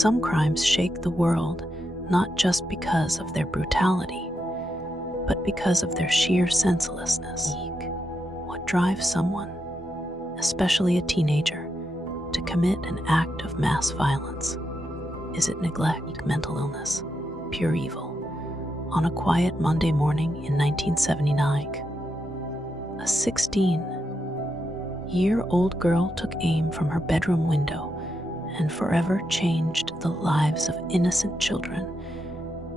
Some crimes shake the world not just because of their brutality, but because of their sheer senselessness. What drives someone, especially a teenager, to commit an act of mass violence? Is it neglect, mental illness, pure evil? On a quiet Monday morning in 1979, a 16-year-old girl took aim from her bedroom window and forever changed the lives of innocent children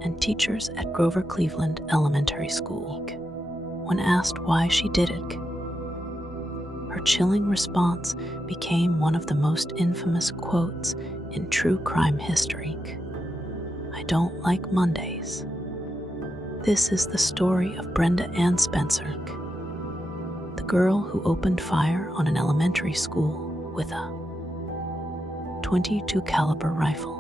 and teachers at Grover Cleveland Elementary School. When asked why she did it, her chilling response became one of the most infamous quotes in true crime history. "I don't like Mondays." This is the story of Brenda Ann Spencer, the girl who opened fire on an elementary school with a .22 caliber rifle,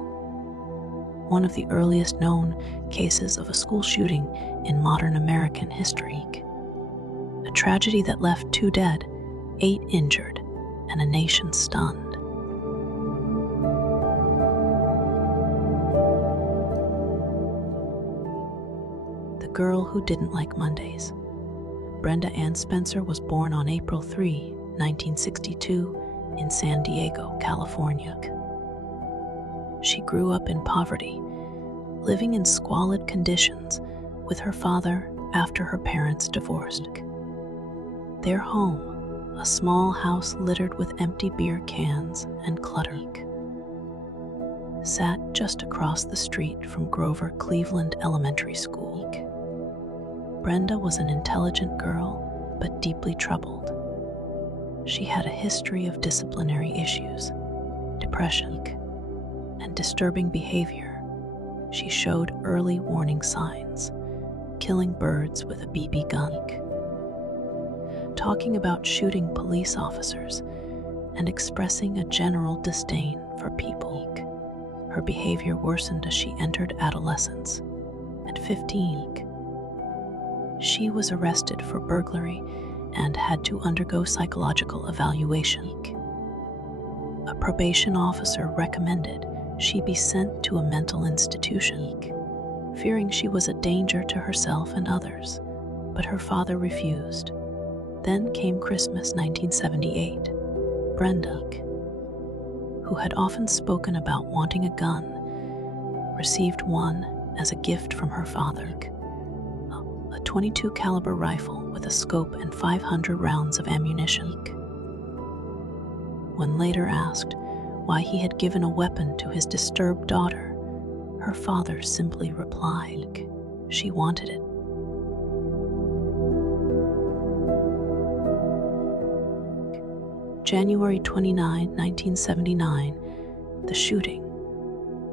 one of the earliest known cases of a school shooting in modern American history. A tragedy that left 2 dead, 8 injured, and a nation stunned. The girl who didn't like Mondays. Brenda Ann Spencer was born on April 3, 1962, in San Diego, California. She grew up in poverty, living in squalid conditions with her father after her parents divorced. Their home, a small house littered with empty beer cans and clutter, sat just across the street from Grover Cleveland Elementary School. Brenda was an intelligent girl, but deeply troubled. She had a history of disciplinary issues, depression, and disturbing behavior. She showed early warning signs, killing birds with a BB gun, talking about shooting police officers, and expressing a general disdain for people. Her behavior worsened as she entered adolescence. At 15, she was arrested for burglary and had to undergo psychological evaluation. A probation officer recommended she be sent to a mental institution, fearing she was a danger to herself and others, but her father refused. Then came Christmas 1978. Brenda, who had often spoken about wanting a gun, received one as a gift from her father. A .22 caliber rifle with a scope and 500 rounds of ammunition. When later asked why he had given a weapon to his disturbed daughter, her father simply replied, "She wanted it." January 29, 1979, the shooting.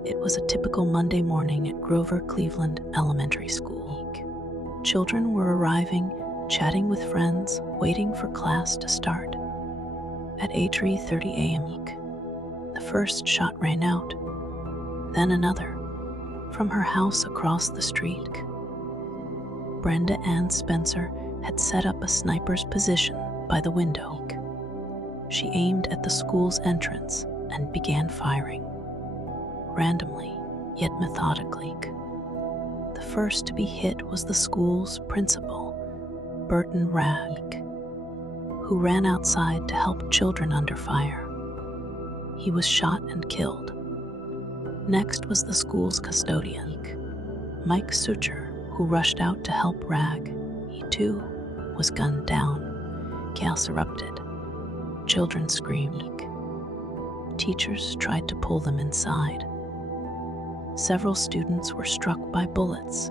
It was a typical Monday morning at Grover Cleveland Elementary School. Children were arriving, chatting with friends, waiting for class to start. At 8:30 a.m., the first shot rang out, then another, from her house across the street. Brenda Ann Spencer had set up a sniper's position by the window. She aimed at the school's entrance and began firing, randomly yet methodically. The first to be hit was the school's principal, Burton Ragg, who ran outside to help children under fire. He was shot and killed. Next was the school's custodian, Mike Sucher, who rushed out to help Ragg. He too was gunned down. Chaos erupted. Children screamed. Teachers tried to pull them inside. Several students were struck by bullets,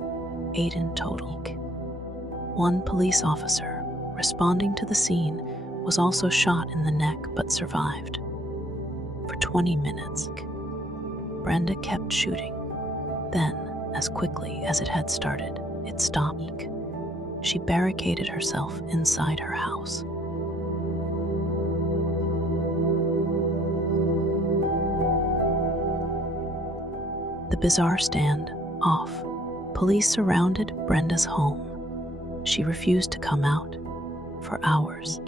8 in total. One police officer, responding to the scene, was also shot in the neck but survived. For 20 minutes, Brenda kept shooting. Then, as quickly as it had started, it stopped. She barricaded herself inside her house. The bizarre stand-off. Police surrounded Brenda's home. She refused to come out for hours.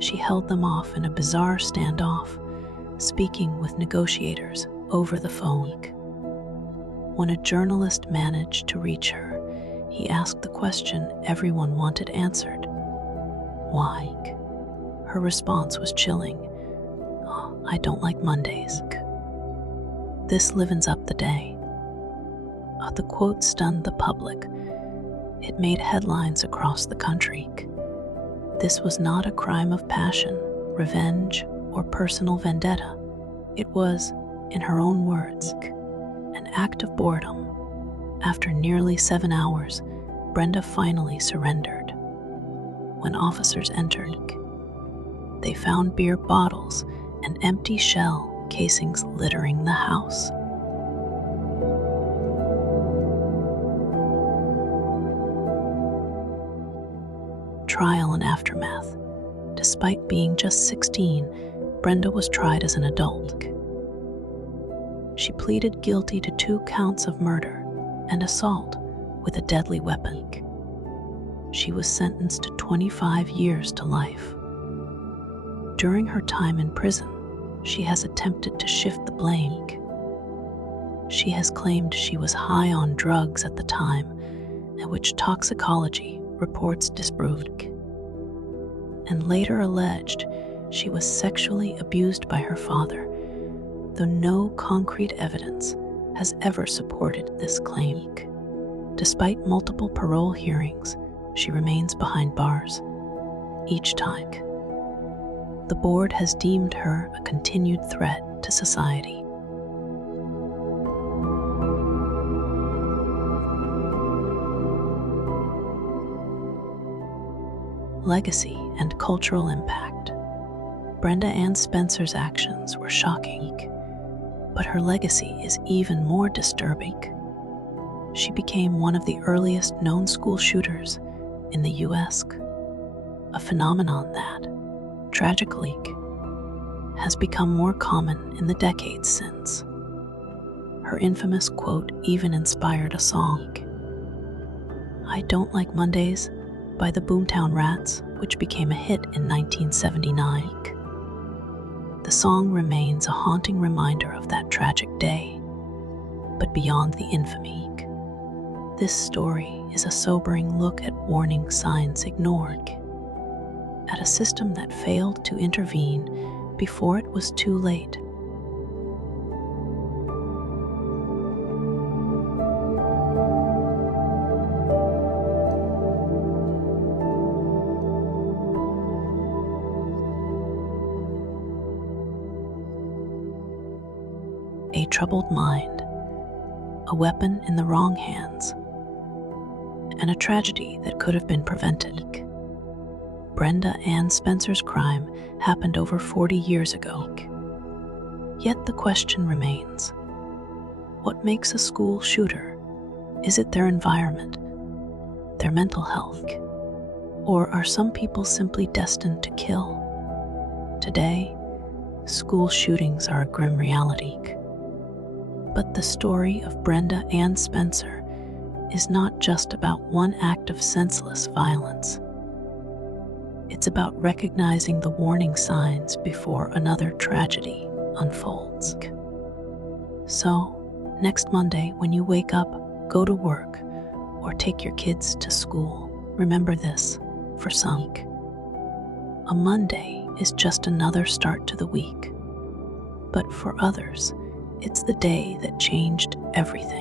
She held them off in a bizarre standoff, speaking with negotiators over the phone. When a journalist managed to reach her, he asked the question everyone wanted answered. Why? Her response was chilling. "Oh, I don't like Mondays." This livens up the day. The quote stunned the public. It made headlines across the country. This was not a crime of passion, revenge, or personal vendetta. It was, in her own words, an act of boredom. After nearly 7 hours, Brenda finally surrendered. When officers entered, they found beer bottles and empty shell casings littering the house. Trial and aftermath. Despite being just 16, Brenda was tried as an adult. She pleaded guilty to 2 counts of murder and assault with a deadly weapon. She was sentenced to 25 years to life. During her time in prison, she has attempted to shift the blame. She has claimed she was high on drugs at the time, and which toxicology reports disproved, and later alleged she was sexually abused by her father, though no concrete evidence has ever supported this claim. Despite multiple parole hearings, she remains behind bars. Each time, the board has deemed her a continued threat to society. Legacy and cultural impact. Brenda Ann Spencer's actions were shocking, but her legacy is even more disturbing. She became one of the earliest known school shooters in the U.S., a phenomenon that, tragically, has become more common in the decades since. Her infamous quote even inspired a song, "I Don't Like Mondays" by the Boomtown Rats, which became a hit in 1979. The song remains a haunting reminder of that tragic day. But beyond the infamy, this story is a sobering look at warning signs ignored, at a system that failed to intervene before it was too late. A troubled mind, a weapon in the wrong hands, and a tragedy that could have been prevented. Brenda Ann Spencer's crime happened over 40 years ago. Yet the question remains, what makes a school shooter? Is it their environment, their mental health, or are some people simply destined to kill? Today, school shootings are a grim reality. But the story of Brenda Ann Spencer is not just about one act of senseless violence. It's about recognizing the warning signs before another tragedy unfolds. So, next Monday, when you wake up, go to work, or take your kids to school, remember this: for some, a Monday is just another start to the week. But for others, it's the day that changed everything.